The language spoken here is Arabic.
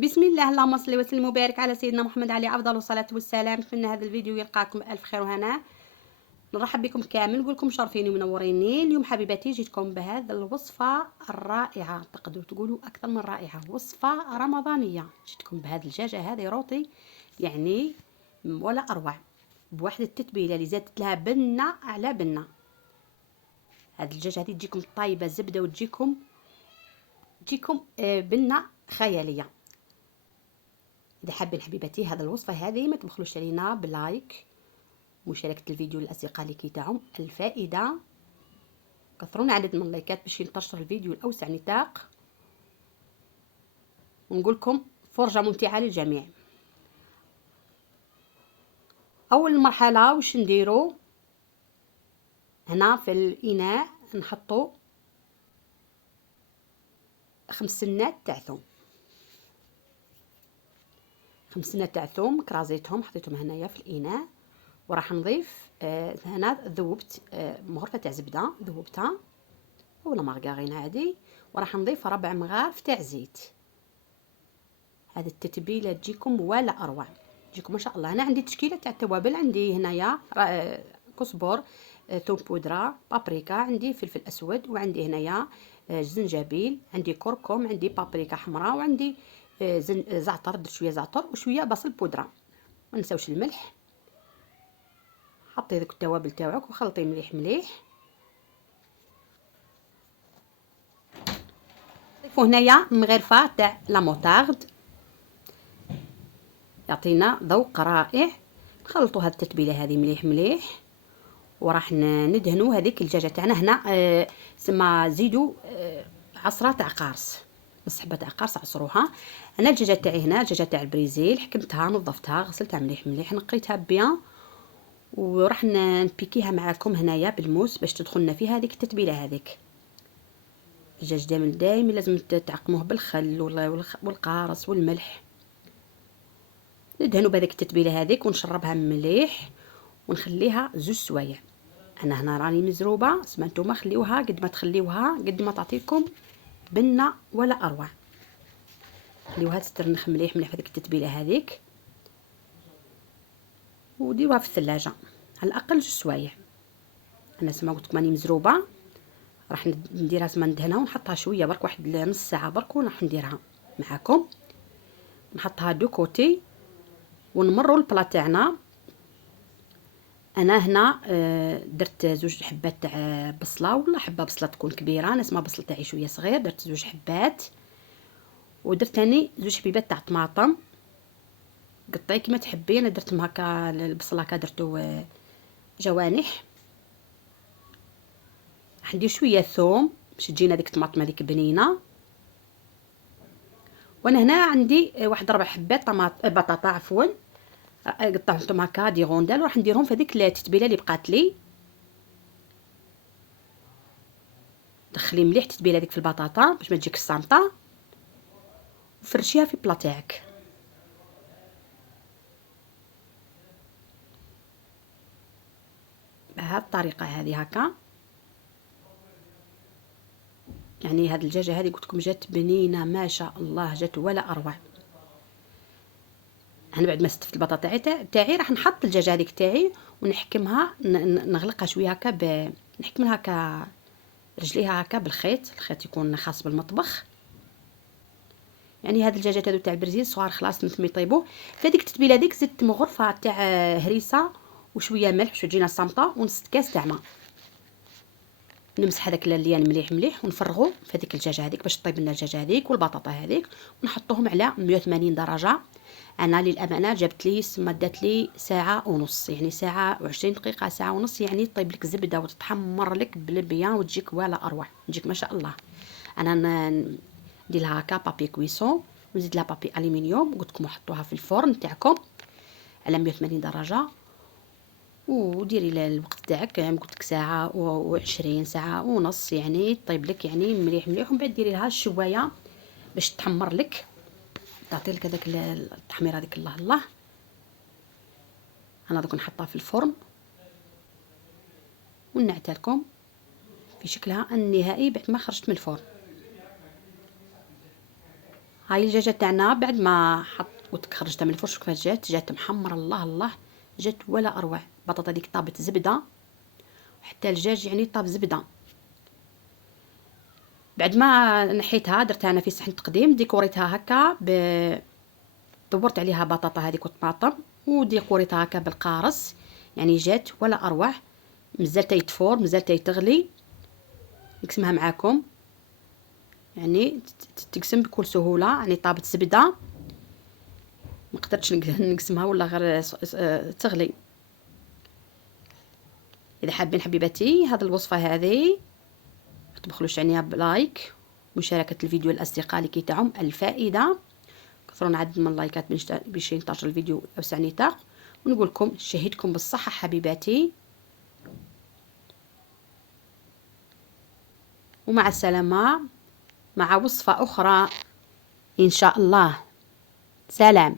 بسم الله، اللهم صل وسلم وبارك على سيدنا محمد عليه افضل الصلاه والسلام. نتمنى هذا الفيديو يلقاكم الف خير وهناء. نرحب بكم كامل، نقول لكم شرفيني ومنوريني. اليوم حبيباتي جيتكم بهذه الوصفه الرائعه، تقدروا تقولوا اكثر من رائعه، وصفه رمضانيه. جيتكم بهذه الدجاجه هذه روطي يعني ولا اروع، بواحد التتبيله اللي زادت لها بنه على بنه. هذه الدجاجه هذه تجيكم طايبه زبده، وتجيكم بنه خياليه. اذا حابين حبيباتي هذه الوصفه هذه ما تبخلوش علينا بلايك ومشاركه الفيديو للاصدقاء اللي كيتاعهم الفائده. كثرونا عدد من اللايكات باش ينتشر الفيديو لاوسع نطاق، ونقول لكم فرجه ممتعه للجميع. اول مرحله واش نديرو هنا في الاناء؟ نحطو 5 سنات تاع ثوم، 5 سنات تاع ثوم كرازيتهم حطيتهم هنايا في الاناء. وراح نضيف هنا ذوبت مغرفه تاع زبده ذوبتها ولا مارغرين عادي، وراح نضيف 4 مغارف تاع زيت. هذه التتبيله تجيكم ولا اروع، تجيكم ما شاء الله. انا عندي تشكيله تاع التوابل، عندي هنايا كزبر، ثوم بودره، بابريكا، عندي فلفل اسود، وعندي هنايا زنجبيل، عندي كركم، عندي بابريكا حمراء، وعندي زعتر، درت شويه زعتر وشويه بصل بودره. ما نساوش الملح. حطي ذوك التوابل تاعك وخلطي مليح مليح. ضيفوا هنايا مغرفه تاع لا موطارد يعطينا ذوق رائع. نخلطوا هاد التتبيله هذه مليح مليح، وراح ندهنوا هذيك الدجاجه تاعنا هنا. سما زيدوا عصره تاع قارص، بس حبه تاع قارص عصروها. انا الدجاجه تاعي هنا دجاجه تاع البريزيل، حكمتها نظفتها غسلتها مليح مليح نقيتها بيان، وراح نبيكيها معاكم هنايا بالموس باش تدخلنا فيها هذيك التتبيله هذيك. الدجاج دائما لازم تعقموه بالخل والقارص والملح. ندهنوا بهذيك التتبيله هذيك ونشربها مليح ونخليها 2 سوايع. انا هنا راني مزروبه، سما نتوما خليوها قد ما تخليوها قد ما تعطيكم بنه ولا اروع. خليوها تسترنخ مليح مليح في هذيك التتبيله هذيك، وديروها في الثلاجه على الاقل 2 سوايع. انا سما قلت لكم راني مزروبه، راح نديرها سما ندهنها ونحطها شويه برك، واحد نص ساعه برك، وراح نديرها معاكم. نحطها دو كوتي ونمروا البلا تاعنا. انا هنا درت 2 حبات تاع بصله، ولا حبه بصله تكون كبيره، انا اسمها بصل تاعي شويه صغير، درت 2 حبات. ودرت ثاني 2 حبيبات تاع طماطم قطعي كيما تحبي. انا درتهم هكا البصل هكا درتو جوانح. راح ندير شويه ثوم باش تجينا ديك الطماطم هذيك بنينه. وانا هنا عندي واحد 4 حبات بطاطا عفوا، قطعتهم هكا دي غوندال، وراح نديرهم في هذيك التتبيله اللي بقات لي. دخلي مليح التتبيله هذيك في البطاطا باش ما تجيك الصامطه، وفرشيها في بلا تاعك. بهذه الطريقه هذه هكا. يعني هاد الدجاجه هذه قلت لكم جات بنينه ما شاء الله، جات ولا اروع. انا بعد ما استفت البطاطا تاعي راح نحط الدجاجه هذيك تاعي ونحكمها، نغلقها شويه هكا نحكمها هكا رجليها هكا بالخيط، الخيط يكون خاص بالمطبخ. يعني هاد الدجاجات هادو تاع البرزيل صغار خلاص نتم يطيبوا. في هذيك التتبيله هذيك زدت مغرفه تاع هريسه وشويه ملح باش تجينا صامطه، ونص كاس تاع ماء. نمسح هذاك الليان مليح مليح ونفرغوا في هذيك الدجاجه هذيك باش طيب لنا الدجاجه هذيك والبطاطا هذيك، ونحطوهم على 180 درجه. انا للامانه جابت لي دات لي ساعه ونص، يعني ساعه و20 دقيقه، ساعه ونص، يعني طيب لك زبده وتتحمر لك بالبيان وتجيك ولا اروع، تجيك ما شاء الله. انا ندير لها هكا بابي كويسون ونزيد لها بابي الومنيوم، قلت لكم حطوها في الفرن تاعكم على 180 درجه، وديري الوقت تاعك يعني قلت لك ساعه و20 ساعه ونص، يعني طيب لك يعني مليح مليح. ومن بعد ديري لها شويه باش تحمر لك، تعطي لك هذاك التحمير هذيك. الله الله. انا دوك نحطها في الفرن ونعتها لكم في شكلها النهائي بعد ما خرجت من الفرن. هاي الدجاجه تاعنا بعد ما خرجتها من الفرن كيفاش جات محمره. الله الله، جات ولا اروع. البطاطا ديك طابت زبده، وحتى الدجاج يعني طاب زبده. بعد ما نحيتها درتها انا في صحن تقديم، ديكوريتها هكا دورت عليها بطاطا هذيك وطماطم، وديكوريتها هكا بالقارص. يعني جات ولا اروع. مازال تيتفور، مازال تيتغلي. نقسمها معاكم، يعني تقسم بكل سهوله. يعني طابت زبده، ما قدرتش نقسمها ولا غير تغلي. اذا حابين حبيباتي هذه الوصفه هذه، ما تبخلوش عليها بلايك مشاركه الفيديو للاصدقاء لكي تعم الفائده. كثروا عدد من اللايكات باش ينتشر الفيديو اوسع نطاق. ونقول لكم شهيتكم بالصحه حبيباتي، ومع السلامه مع وصفه اخرى ان شاء الله. سلام.